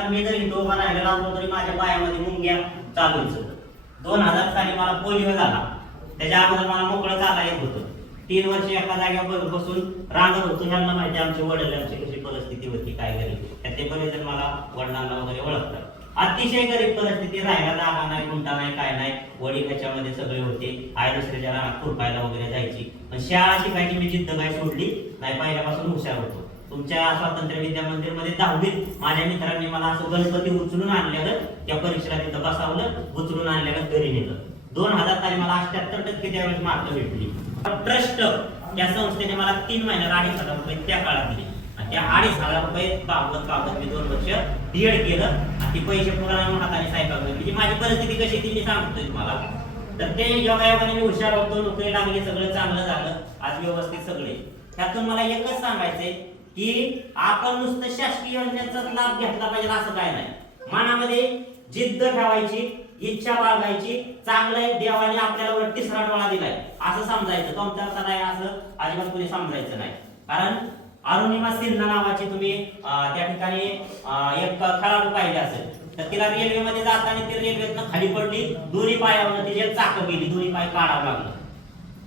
आता मी जर इथं उभा राहिलेला असलो तरी माझ्या पायामध्ये मुंग्या चालूच. 2000 साली मला पोलिओ झाला. त्याच्या अगोदर मला मोकळं चालता येत होतं. 3 वर्ष एका जागेवर बसून रांगत होतो. ह्यांना माहिती आमच्या वडिलांची कशी परिस्थिती होती, काय गरीब. ते बरेच जण मला वडिलांना वगैरे ओळखतात. अतिशय गरीब परिस्थिती, राहायला जागा नाही, गुंटा नाही, काय नाही. वडील ह्याच्यामध्ये सगळे होते. आई दुसऱ्याच्या रानात खुरपायला वगैरे जायची. पण शाळा शिकायची मी जिद्द काय सोडली नाही, पहिल्यापासून हुशार होतो. तुमच्या स्वातंत्र्य विद्या मंदिर मध्ये 10वीत माझ्या मित्रांनी मला असं गणपती उचलून आणल्यावर त्या परीक्षेला तिथं बसावलं, उचलून आणल्यावर घरी नेलं. 2000 साली मला 78% त्यावेळेस मार्क भेटली. ट्रस्ट या संस्थेने मला 3 महिन्यात 2500 रुपये त्या काळात दिले. आणि त्या 2500 रुपये बाबत मी 2 वर्ष डीएड केलं. आणि ती पैसे पुन्हा हाताने सायकल म्हणजे माझी परिस्थिती कशी ती मी सांगतोय तुम्हाला. तर ते योगायोगाने मी हुशार होतो, नोकरी लागली, सगळं चांगलं झालं, आज व्यवस्थित सगळे. त्यातून मला एकच सांगायचंय की आपण नुसतं शासकीय योजनेचा लाभ घेतला पाहिजे असं काय नाही. मनामध्ये जिद्द ठेवायची, इच्छा बाळगायची. चांगलं देवाने आपल्याला तिसरा डोळा दिलाय असं समजायचं, कमतरता नाही असं अजिबात कोणी समजायचं नाही. कारण अरुणिमा सिन्हा नावाची तुम्ही त्या ठिकाणी एक खेळाडू पाहिजे असेल तर तिला रेल्वेमध्ये जाताना ती रेल्वेतनं खाली पडली, दोन्ही पायावर तिचे चाक गेली, दोन्ही पाय काढावं लागलं.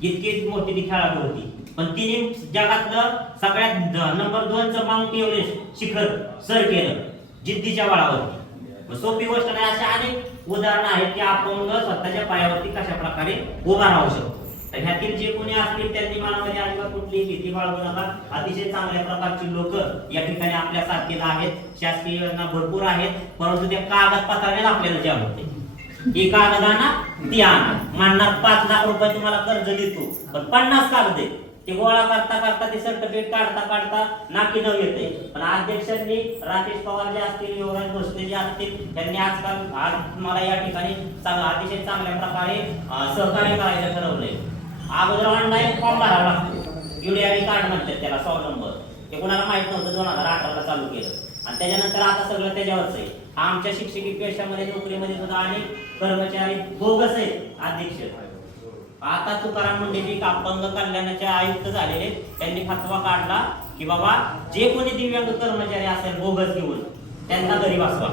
इतकी मोठी ती खेळाडू होती. पण तिने जगातलं सगळ्यात नंबर 2चं माउंट एव्हरेस्ट शिखर सर केलं जिद्दीच्या बळावरती. सोपी गोष्ट नाही. अशा अनेक उदाहरणं आहेत की आपण स्वतःच्या पायावरती कशा प्रकारे उभा राहू शकतो. तर ह्यातील जे कोणी असतील त्यांनी मनामध्ये अजिबात कुठलीही भीती बाळगू नका. अतिशय चांगल्या प्रकारची लोक या ठिकाणी आपल्या साथीला आहेत. शासकीय योजना भरपूर आहेत, परंतु त्या कागदपत्राने आपल्याला जे होते ही कागद आणा ती आणा. म्हणणार 5 लाख रुपये तुम्हाला कर्ज देतो, पण 50 कागद आहे ते गोळा करता करता ते सर्टिफिकेट काढता नाकी न येते. पण अध्यक्षांनी राकेश पवार जे असतील, युवराज भोसले जे असतील, त्यांनी आज मला या ठिकाणी अतिशय चांगल्या प्रकारे सहकार्य करायचं ठरवलंय. अगोदर ऑनलाईन फॉर्म भरावा लागतो, युडीआयडी कार्ड म्हणतात त्याला, 100 नंबर. ते कोणाला माहित नव्हतं, 2018 ला चालू केलं. आणि त्याच्यानंतर आता सगळं त्याच्यावरच आहे. आमच्या शिक्षकी पेशामध्ये नोकरीमध्ये सुद्धा अनेक कर्मचारी बोगस आहेत अध्यक्ष. आता तुकाराम मुंडे अपंग कल्याणाचे आयुक्त झालेले, त्यांनी फतवा काढला की बाबा जे कोणी दिव्यांग कर्मचारी असेल बोगस घेऊन त्यांना घरी बसवा.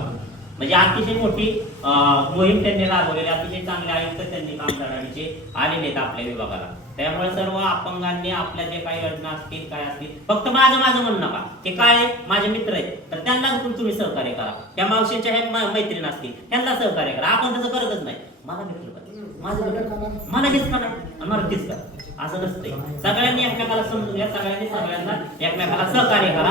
म्हणजे अतिशय मोठी मोहीम त्यांनी राबवलेली. अतिशय चांगले आयुक्त त्यांनी काम करण्याचे आलेले आहेत आपल्या विभागाला. त्यामुळे सर्व अपंगांनी आपल्या जे काही योजना असतील काय असतील, फक्त माझं म्हणू नका. ते काय माझे मित्र आहेत तर त्यांना तुम्ही सहकार्य करा. त्या मावशींच्या हे मैत्रीण असतील त्यांना सहकार्य करा. आपण तसं करतच नाही. मला भेटलं पाहिजे, मला हेच करा, मला तेच करा असं नसतंय. सगळ्यांनी एकमेकाला समजून घ्या, सगळ्यांना एकमेकाला सहकार्य करा.